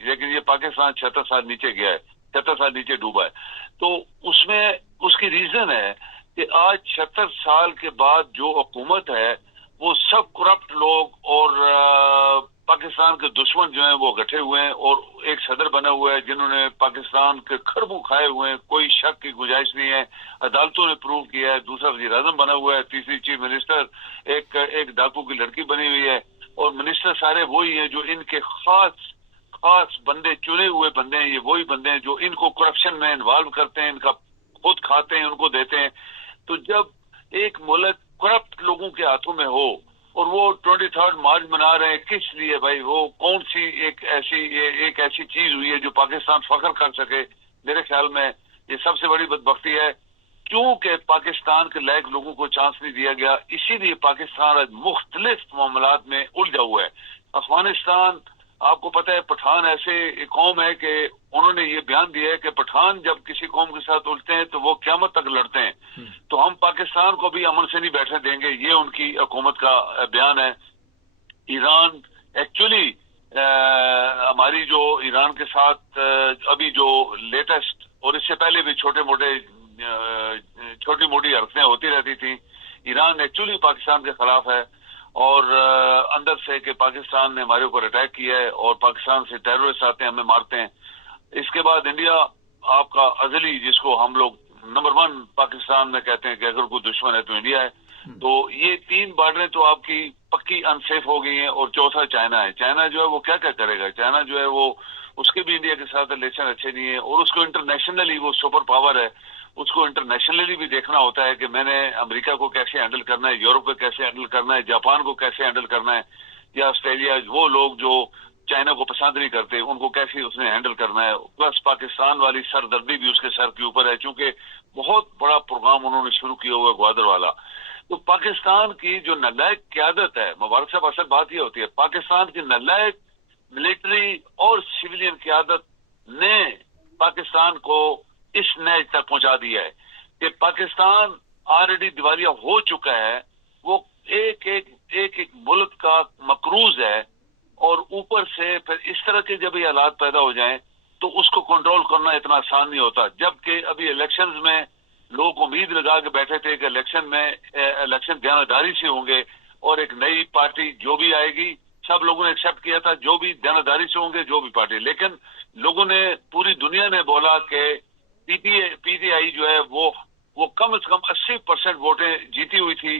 لیکن یہ پاکستان 76 سال نیچے گیا ہے، 76 سال نیچے ڈوبا ہے. تو اس میں اس کی ریزن ہے کہ آج 76 سال کے بعد جو حکومت ہے وہ سب کرپٹ لوگ اور پاکستان کے دشمن جو ہیں وہ گٹھے ہوئے ہیں، اور ایک صدر بنا ہوا ہے جنہوں نے پاکستان کے کھربوں کھائے ہوئے ہیں، کوئی شک کی گنجائش نہیں ہے. عدالتوں نے پروو کیا ہے. دوسرا وزیر اعظم بنا ہوا ہے، تیسری چیف منسٹر ایک ڈاکو کی لڑکی بنی ہوئی ہے، اور منسٹر سارے وہی ہیں جو ان کے خاص بندے، چنے ہوئے بندے ہیں. یہ وہی بندے ہیں جو ان کو کرپشن میں انوالو کرتے ہیں، ان کا خود کھاتے ہیں، ان کو دیتے ہیں. تو جب ایک ملک کرپٹ لوگوں کے ہاتھوں میں ہو اور وہ 23 مارچ منا رہے ہیں، کس لیے بھائی؟ وہ کون سی ایک ایسی چیز ہوئی ہے جو پاکستان فخر کر سکے؟ میرے خیال میں یہ سب سے بڑی بدبختی ہے، کیونکہ پاکستان کے لائق لوگوں کو چانس نہیں دیا گیا. اسی لیے پاکستان آج مختلف معاملات میں الجھا ہوا ہے. افغانستان، آپ کو پتہ ہے پٹھان ایسے ایک قوم ہے کہ انہوں نے یہ بیان دیا ہے کہ پٹھان جب کسی قوم کے ساتھ الجھتے ہیں تو وہ قیامت تک لڑتے ہیں. تو ہم پاکستان کو بھی امن سے نہیں بیٹھنے دیں گے، یہ ان کی حکومت کا بیان ہے. ایران ایکچولی ہماری جو ایران کے ساتھ ابھی جو لیٹسٹ اور اس سے پہلے بھی چھوٹی موٹی حرکتیں ہوتی رہتی تھیں. ایران ایکچولی پاکستان کے خلاف ہے، اور اندر سے کہ پاکستان نے ہمارے اوپر اٹیک کیا ہے اور پاکستان سے ٹیررسٹ آتے ہیں، ہمیں مارتے ہیں. اس کے بعد انڈیا آپ کا ازلی، جس کو ہم لوگ نمبر 1 پاکستان میں کہتے ہیں کہ اگر کوئی دشمن ہے تو انڈیا ہے. تو یہ 3 بارڈریں تو آپ کی پکی انسیف ہو گئی ہیں. اور چوتھا چائنا ہے. چائنا جو ہے وہ کیا کرے گا؟ چائنا جو ہے وہ، اس کے بھی انڈیا کے ساتھ ریلیشن اچھے نہیں ہیں، اور اس کو انٹرنیشنلی، وہ سپر پاور ہے، اس کو انٹرنیشنلی بھی دیکھنا ہوتا ہے کہ میں نے امریکہ کو کیسے ہینڈل کرنا ہے، یورپ کو کیسے ہینڈل کرنا ہے، جاپان کو کیسے ہینڈل کرنا ہے، یا آسٹریلیا، وہ لوگ جو چائنا کو پسند نہیں کرتے ان کو کیسے اس نے ہینڈل کرنا ہے. پلس پاکستان والی سردردی بھی اس کے سر کے اوپر ہے، چونکہ بہت بڑا پروگرام انہوں نے شروع کیا ہوا ہے گوادر والا. تو پاکستان کی جو نالائق قیادت ہے، مبارک صاحب، اصل بات یہ ہوتی ہے پاکستان کی نالائق ملٹری اور سویلین قیادت نے پاکستان کو اس نیج تک پہنچا دیا ہے کہ پاکستان آلریڈی دیوالیہ ہو چکا ہے. وہ ایک ملک کا مقروض ہے، اور اوپر سے پھر اس طرح کے جب یہ حالات پیدا ہو جائیں تو اس کو کنٹرول کرنا اتنا آسان نہیں ہوتا. جبکہ ابھی الیکشنز میں لوگ امید لگا کے بیٹھے تھے کہ الیکشن دیانتداری سے ہوں گے، اور ایک نئی پارٹی جو بھی آئے گی، سب لوگوں نے ایکسیپٹ کیا تھا جو بھی دیانتداری سے ہوں گے، جو بھی پارٹی. لیکن لوگوں نے، پوری دنیا نے بولا کہ پی ٹی آئی جو ہے وہ کم از کم 80% ووٹیں جیتی ہوئی تھی،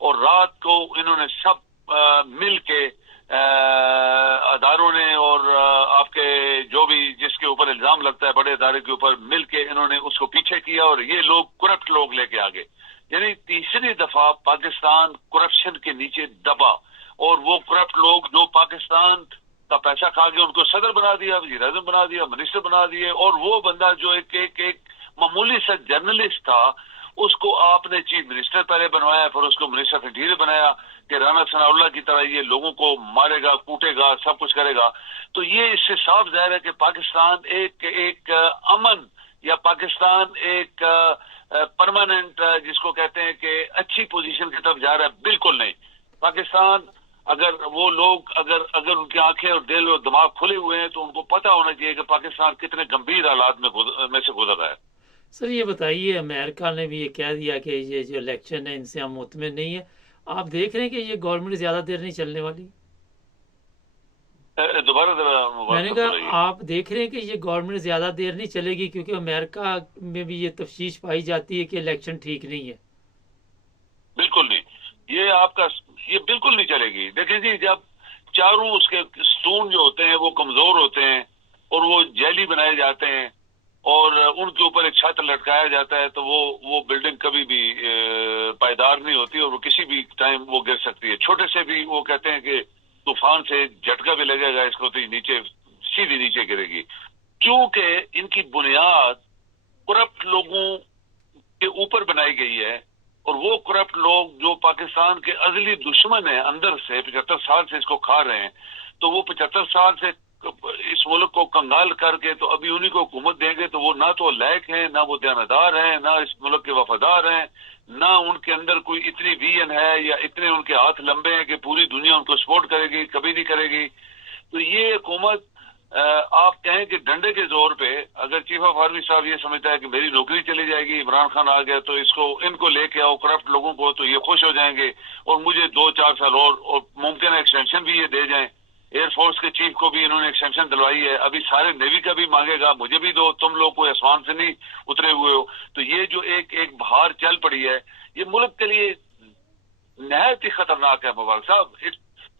اور رات کو انہوں نے سب مل کے اداروں نے اور آپ کے جو بھی جس کے اوپر الزام لگتا ہے بڑے ادارے کے اوپر، مل کے انہوں نے اس کو پیچھے کیا، اور یہ لوگ کرپٹ لوگ لے کے آگے. یعنی تیسری دفعہ پاکستان کرپشن کے نیچے دبا، اور وہ کرپٹ لوگ جو پاکستان کا پیسہ کھا کے ان کو صدر بنا دیا، وزیر اعظم بنا دیا، منسٹر بنا دیے. اور وہ بندہ جو ایک معمولی سا جرنلسٹ تھا، اس کو آپ نے چیف منسٹر پہلے بنوایا، پھر اس کو منسٹر آف انٹیریئر بنایا کہ رانا ثناء اللہ کی طرح یہ لوگوں کو مارے گا، کوٹے گا، سب کچھ کرے گا. تو یہ اس سے صاف ظاہر ہے کہ پاکستان ایک امن، یا پاکستان ایک پرماننٹ، جس کو کہتے ہیں کہ اچھی پوزیشن کی طرف جا رہا ہے. بالکل نہیں. پاکستان، اگر وہ لوگ اگر ان کی آنکھیں اور دل اور دماغ کھلے ہوئے ہیں تو ان کو پتہ ہونا چاہیے کہ پاکستان کتنے گمبھیر حالات میں سے گزر رہا ہے. سر یہ بتائیے، امریکہ نے بھی یہ کہہ دیا کہ یہ جو الیکشن ہے ان سے ہم مطمئن نہیں ہیں. آپ دیکھ رہے ہیں کہ یہ گورنمنٹ زیادہ دیر نہیں چلنے والی؟ دوبارہ میں نے کہا آپ دیکھ رہے ہیں کہ یہ گورنمنٹ زیادہ دیر نہیں چلے گی، کیونکہ امریکہ میں بھی یہ تفتیش پائی جاتی ہے کہ الیکشن ٹھیک نہیں ہے. بالکل نہیں، یہ بالکل نہیں چلے گی. دیکھیں جی، جب چاروں اس کے ستون جو ہوتے ہیں وہ کمزور ہوتے ہیں اور وہ جیلی بنائے جاتے ہیں اور ان کے اوپر ایک چھت لٹکایا جاتا ہے، تو وہ بلڈنگ کبھی بھی پائیدار نہیں ہوتی، اور وہ کسی بھی ٹائم وہ گر سکتی ہے. چھوٹے سے بھی وہ کہتے ہیں کہ طوفان سے جھٹکا بھی لگے گا اس کو تو سیدھی نیچے گرے گی. کیونکہ ان کی بنیاد کرپٹ لوگوں کے اوپر بنائی گئی ہے، اور وہ کرپٹ لوگ جو پاکستان کے ازلی دشمن ہیں اندر سے 75 سال سے اس کو کھا رہے ہیں. تو وہ 75 سال سے اس ملک کو کنگال کر کے تو ابھی انہی کو حکومت دیں گے، تو وہ نہ تو لائق ہیں، نہ وہ دیانتدار ہیں، نہ اس ملک کے وفادار ہیں، نہ ان کے اندر کوئی اتنی ویژن ہے یا اتنے ان کے ہاتھ لمبے ہیں کہ پوری دنیا ان کو سپورٹ کرے گی. کبھی نہیں کرے گی. تو یہ حکومت آپ کہیں کہ ڈنڈے کے زور پہ اگر چیف آف آرمی صاحب یہ سمجھتا ہے کہ میری نوکری چلی جائے گی، عمران خان آ گیا تو ان کو لے کے آؤ کرپٹ لوگوں کو، تو یہ خوش ہو جائیں گے اور مجھے 2-4 سال اور ممکن ہے ایکسٹینشن بھی یہ دے جائیں. ایئر فورس کے چیف کو بھی انہوں نے ایکسٹینشن دلوائی ہے، ابھی سارے نیوی کا بھی مانگے گا، مجھے بھی دو، تم لوگ کوئی آسمان سے نہیں اترے ہوئے ہو. تو یہ جو ایک بہار چل پڑی ہے، یہ ملک کے لیے نہایت ہی خطرناک ہے مبارک صاحب.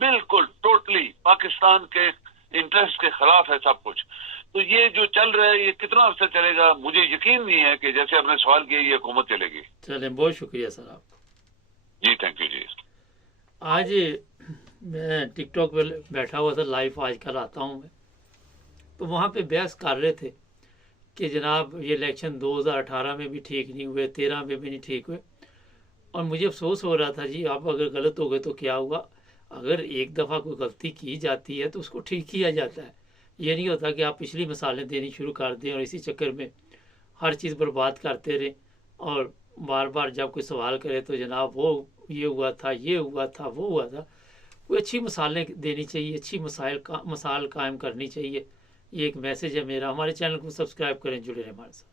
بالکل ٹوٹلی پاکستان کے انٹرسٹ کے خلاف ہے سب کچھ. تو یہ جو چل رہا ہے یہ کتنا عرصہ چلے گا مجھے یقین نہیں ہے کہ جیسے آپ نے سوال کیا یہ حکومت چلے گی. چلیں، بہت شکریہ سر آپ کا. جی تھینک یو جی. آج میں ٹک ٹاک پہ بیٹھا ہوا تھا، لائف آج کل آتا ہوں میں، تو وہاں پہ بحث کر رہے تھے کہ جناب یہ الیکشن 2018 میں بھی ٹھیک نہیں ہوئے، 13 میں بھی نہیں ٹھیک ہوئے. اور مجھے افسوس ہو رہا تھا جی آپ اگر غلط ہو گئے تو کیا ہوا. اگر ایک دفعہ کوئی غلطی کی جاتی ہے تو اس کو ٹھیک کیا جاتا ہے. یہ نہیں ہوتا کہ آپ پچھلی مثالیں دینی شروع کر دیں اور اسی چکر میں ہر چیز برباد کرتے رہیں اور بار بار جب کوئی سوال کرے تو جناب وہ یہ ہوا تھا، یہ ہوا تھا، وہ ہوا تھا. کوئی اچھی مثالیں دینی چاہیے، اچھی مثال قائم کرنی چاہیے. یہ ایک میسج ہے میرا. ہمارے چینل کو سبسکرائب کریں، جڑے رہیں ہمارے ساتھ.